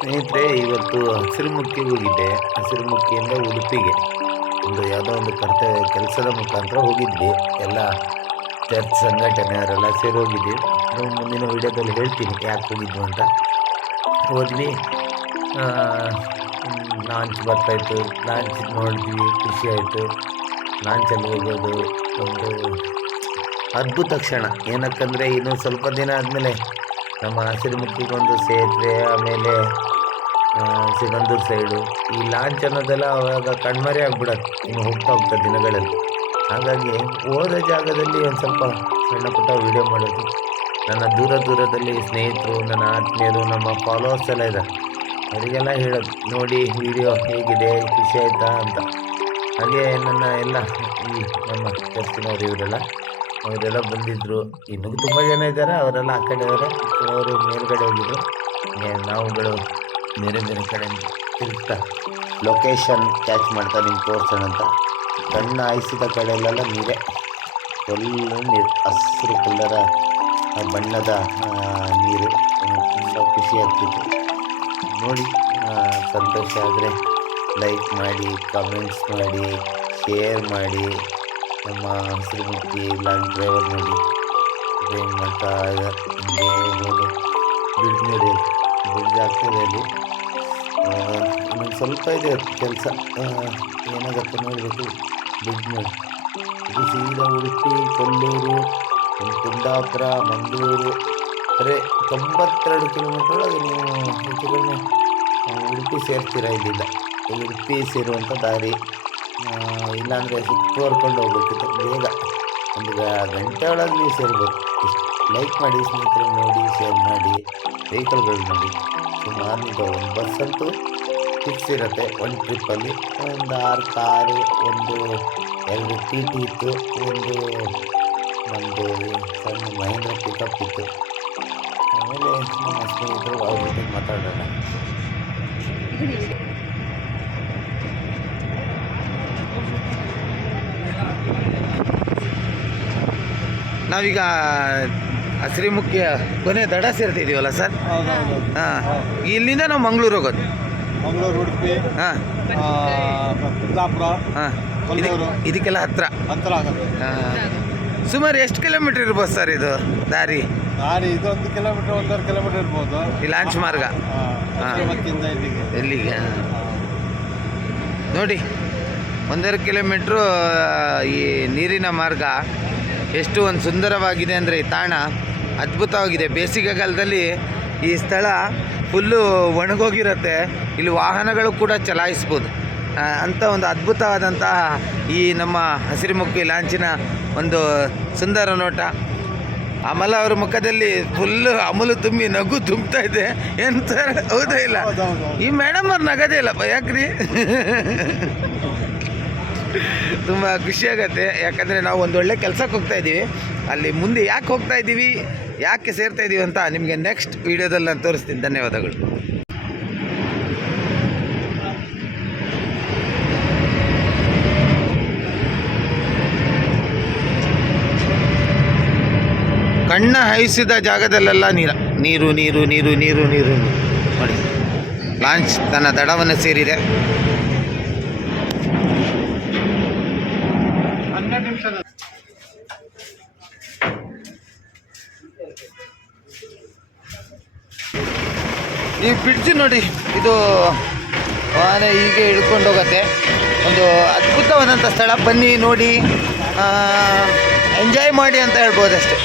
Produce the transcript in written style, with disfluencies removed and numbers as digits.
ಸ್ನೇಹಿತರೆ, ಇವತ್ತು ಹಸಿರುಮುಖಿಗೆ ಹೋಗಿದ್ದೆ. ಹಸಿರುಮುಖಿಯಿಂದ ಉಡುಪಿಗೆ ಒಂದು ಯಾವುದೋ ಒಂದು ಕೆಲಸದ ಮುಖಾಂತರ ಹೋಗಿದ್ವಿ. ಎಲ್ಲ ಚರ್ಚ್ ಸಂಘಟನೆಯವರೆಲ್ಲ ಸೇರಿ ಹೋಗಿದ್ವಿ. ನಾವು ಮುಂದಿನ ವಿಡಿಯೋದಲ್ಲಿ ಹೇಳ್ತೀನಿ ಯಾಕೆ ಹೋಗಿದ್ವಿ ಅಂತ. ಹೋದ್ವಿ, ಲಾಂಚ್ ಬರ್ತಾಯಿತ್ತು. ಲಾಂಚ್ ನೋಡಿದ್ವಿ, ಖುಷಿ ಆಯಿತು. ಲಾಂಚಲ್ಲಿ ಹೋಗೋದು ಒಂದು ಅದ್ಭುತ ಕ್ಷಣ. ಏನಕ್ಕಂದರೆ ಇನ್ನು ಸ್ವಲ್ಪ ದಿನ ಆದಮೇಲೆ ನಮ್ಮ ಹಸಿರುಮುಖಿಗೊಂದು ಸೇತುವೆ, ಆಮೇಲೆ ಸಿಗಂದೂರು ಸೈಡು ಈ ಲಾಂಚ್ ಅನ್ನೋದೆಲ್ಲ ಅವಾಗ ಕಣ್ಮರೆ ಆಗ್ಬಿಡತ್ತೆ ಇನ್ನು ಹೋಗ್ತಾ ದಿನಗಳಲ್ಲಿ. ಹಾಗಾಗಿ ಹೋದ ಜಾಗದಲ್ಲಿ ಒಂದು ಸ್ವಲ್ಪ ಸಣ್ಣ ಪುಟ್ಟ ವೀಡಿಯೋ ಮಾಡೋದು. ನನ್ನ ದೂರದಲ್ಲಿ ಸ್ನೇಹಿತರು, ನನ್ನ ಆತ್ಮೀಯರು, ನಮ್ಮ ಫಾಲೋವರ್ಸ್ ಎಲ್ಲ ಇದ್ದಾರೆ, ಅವರಿಗೆಲ್ಲ ಹೇಳೋದು ನೋಡಿ ವಿಡಿಯೋ ಹೇಗಿದೆ, ಖುಷಿ ಆಯಿತಾ ಅಂತ. ಹಾಗೆ ನನ್ನ ಎಲ್ಲ ಈ ನಮ್ಮ ಚರ್ಚಿನವರು ಅವರೆಲ್ಲ ಬಂದಿದ್ದರು. ಇನ್ನೂ ತುಂಬ ಜನ ಇದ್ದಾರೆ, ಅವರೆಲ್ಲ ಆ ಕಡೆಯವರೇ, ಕೆಲವರು ಮೇಲ್ಗಡೆ ಹೋಗಿದ್ರು. ನಾವುಗಳು ಬೇರೆ ಕಡೆಯಿಂದ ತಿರುಗ್ತಾ ಲೊಕೇಶನ್ ಕ್ಯಾಚ್ ಮಾಡ್ತಾ ನಿಮ್ಗೆ ತೋರಿಸೋಣ ಅಂತ. ಕಣ್ಣು ಹಾಯಿಸಿದ ಕಡೆಯಲ್ಲೆಲ್ಲ ನೀರೇ, ಫುಲ್ಲು ನೀರು, ಹಸಿರು ಕಲ್ಲರ ಬಣ್ಣದ ನೀರು. ತುಂಬ ಖುಷಿ ಆಗ್ತಿತ್ತು ನೋಡಿ. ಸಂತೋಷ ಆದರೆ ಲೈಕ್ ಮಾಡಿ, ಕಮೆಂಟ್ಸ್ ಮಾಡಿ, ಶೇರ್ ಮಾಡಿ. ನಮ್ಮ ಹಸಿರುಮುಖಿ ಲಾಂಚ್ ಡ್ರೈವರ್ ನೋಡಿ ಡ್ರೈವ್ ಮಾಡ್ತಾ ಹಿಂಗೆ ಹೋಗೋದು. ಬ್ರಿಡ್ಜ್ ನೋಡಿ, ಬ್ರಿಡ್ಜ್ ಆಗ್ತದೆ ಅಲ್ಲಿ. ಇನ್ನೊಂದು ಸ್ವಲ್ಪ ಇದೆ ಕೆಲಸ, ಏನಾಗುತ್ತೆ ನೋಡಬೇಕು. ಬ್ರಿಡ್ಜ್ ನೋಡಿ, ಇದು ಸೀದಾ ಉಡುಪಿ, ಕೊಲ್ಲೂರು, ಕುಂದಾಪುರ, ಮಂಗಳೂರು, ಬರೀ 92 ಕಿಲೋಮೀಟ್ರ್ ಒಳಗೆ ನೀವು ಹೆಚ್ಚು ಕಡಿಮೆ ಉಡುಪಿ ಸೇರ್ತೀರ. ಇಲ್ಲಿಲ್ಲ ಉಡುಪಿ ಸೇರುವಂಥ ದಾರಿ. ಇಲ್ಲಾಂದರೆ ಸುತ್ತುವರ್ಕೊಂಡು ಹೋಗ್ಬೇಕಿತ್ತು. ಬೇಗ ಒಂದು ಗಂಟೆ ಒಳಗೆ ನೀವು ಸೇರ್ಬೋದು. ಇಷ್ಟು ಲೈಕ್ ಮಾಡಿ ಸ್ನೇಹಿತರೆ, ನೋಡಿ, ಶೇರ್ ಮಾಡಿ. ವೆಹಿಕಲ್ಗಳು ನೋಡಿ, ಸುಮಾರು ಈಗ ಒಂದು ಬಸ್ ಅಂತೂ ಫಿಕ್ಸ್ ಇರುತ್ತೆ ಒಂದು ಟ್ರಿಪ್ಪಲ್ಲಿ. ಒಂದು 6 ಕಾರು, ಒಂದು 2 ಟಿ ಟಿ ಇತ್ತು, ಒಂದು ನಮ್ಮದು ಸಣ್ಣ ಮಹೇಂದ್ರ ಪಿಕಪ್ ಇತ್ತು. ಆಮೇಲೆ ನಮ್ಮ ಸ್ನೇಹಿತರು ಅವ್ರ ಜೊತೆ ಮಾತಾಡೋಣ. ನಾವೀಗ ಹಸಿರುಮುಖಿಯ ಕೊನೆ ದಡ ಸೇರ್ತಿದ್ದೀವಲ್ಲ ಸರ್? ಹಾಂ, ಇಲ್ಲಿಂದ ನಾವು ಮಂಗಳೂರು ಹೋಗೋದು. ಮಂಗಳೂರು, ಉಡುಪಿ, ಹಾಂ, ಕುಂದಾಪುರ, ಹಾಂ, ಕೊಲ್ಲೂರು, ಇದಕ್ಕೆಲ್ಲ ಹತ್ರ ಆಗುತ್ತೆ. ಸುಮಾರು ಎಷ್ಟು ಕಿಲೋಮೀಟ್ರ್ ಇರ್ಬೋದು ಸರ್ ಇದು ದಾರಿ? ಇದು 1 ಕಿಲೋಮೀಟ್ರ್, 1.5 ಕಿಲೋಮೀಟ್ರ್ ಇರ್ಬೋದು ಈ ಲಾಂಚ್ ಮಾರ್ಗ. ಎಲ್ಲಿಗೆ ನೋಡಿ, 1.5 ಕಿಲೋಮೀಟ್ರು ಈ ನೀರಿನ ಮಾರ್ಗ. ಎಷ್ಟು ಒಂದು ಸುಂದರವಾಗಿದೆ ಅಂದರೆ ಈ ತಾಣ ಅದ್ಭುತವಾಗಿದೆ. ಬೇಸಿಗೆಗಾಲದಲ್ಲಿ ಈ ಸ್ಥಳ ಫುಲ್ಲು ಒಣಗೋಗಿರುತ್ತೆ. ಇಲ್ಲಿ ವಾಹನಗಳು ಕೂಡ ಚಲಾಯಿಸ್ಬೋದು ಅಂಥ ಒಂದು ಅದ್ಭುತವಾದಂತಹ ಈ ನಮ್ಮ ಹಸಿರುಮುಖಿ ಲಾಂಚಿನ ಒಂದು ಸುಂದರ ನೋಟ. ಅಮಲ ಅವ್ರ ಮುಖದಲ್ಲಿ ಫುಲ್ಲು ಅಮಲು ತುಂಬಿ ನಗು ತುಂಬ್ತಾ ಇದೆ. ಎಂತ ಹೌದಾ ಇಲ್ಲ? ಈ ಮೇಡಮ್ ಅವ್ರು ನಗದೇ ಇಲ್ಲಪ್ಪ, ಯಾಕ್ರಿ? ತುಂಬ ಖುಷಿಯಾಗತ್ತೆ. ಯಾಕಂದರೆ ನಾವು ಒಂದು ಒಳ್ಳೆ ಕೆಲಸಕ್ಕೆ ಹೋಗ್ತಾಯಿದ್ದೀವಿ. ಅಲ್ಲಿ ಮುಂದೆ ಯಾಕೆ ಹೋಗ್ತಾ ಇದ್ದೀವಿ, ಯಾಕೆ ಸೇರ್ತಾ ಇದ್ದೀವಿ ಅಂತ ನಿಮಗೆ ನೆಕ್ಸ್ಟ್ ವೀಡಿಯೋದಲ್ಲಿ ನಾನು ತೋರಿಸ್ತೀನಿ. ಧನ್ಯವಾದಗಳು. ಕಣ್ಣ ಹಾಯಿಸಿದ ಜಾಗದಲ್ಲೆಲ್ಲ ನೀರು ನೀರು ನೀರು ನೀರು ನೀರು ನೋಡಿ. ಲಾಂಚ್ ತನ್ನ ದಡವನ್ನು ಸೇರಿದೆ. ಈ ಬ್ರಿಡ್ಜ್ ನೋಡಿ, ಇದು ವಾಹನ ಹೀಗೆ ಹಿಡ್ಕೊಂಡು ಹೋಗುತ್ತೆ. ಒಂದು ಅದ್ಭುತವಾದಂಥ ಸ್ಥಳ. ಬನ್ನಿ ನೋಡಿ, ಎಂಜಾಯ್ ಮಾಡಿ ಅಂತ ಹೇಳ್ಬೋದು ಅಷ್ಟೇ.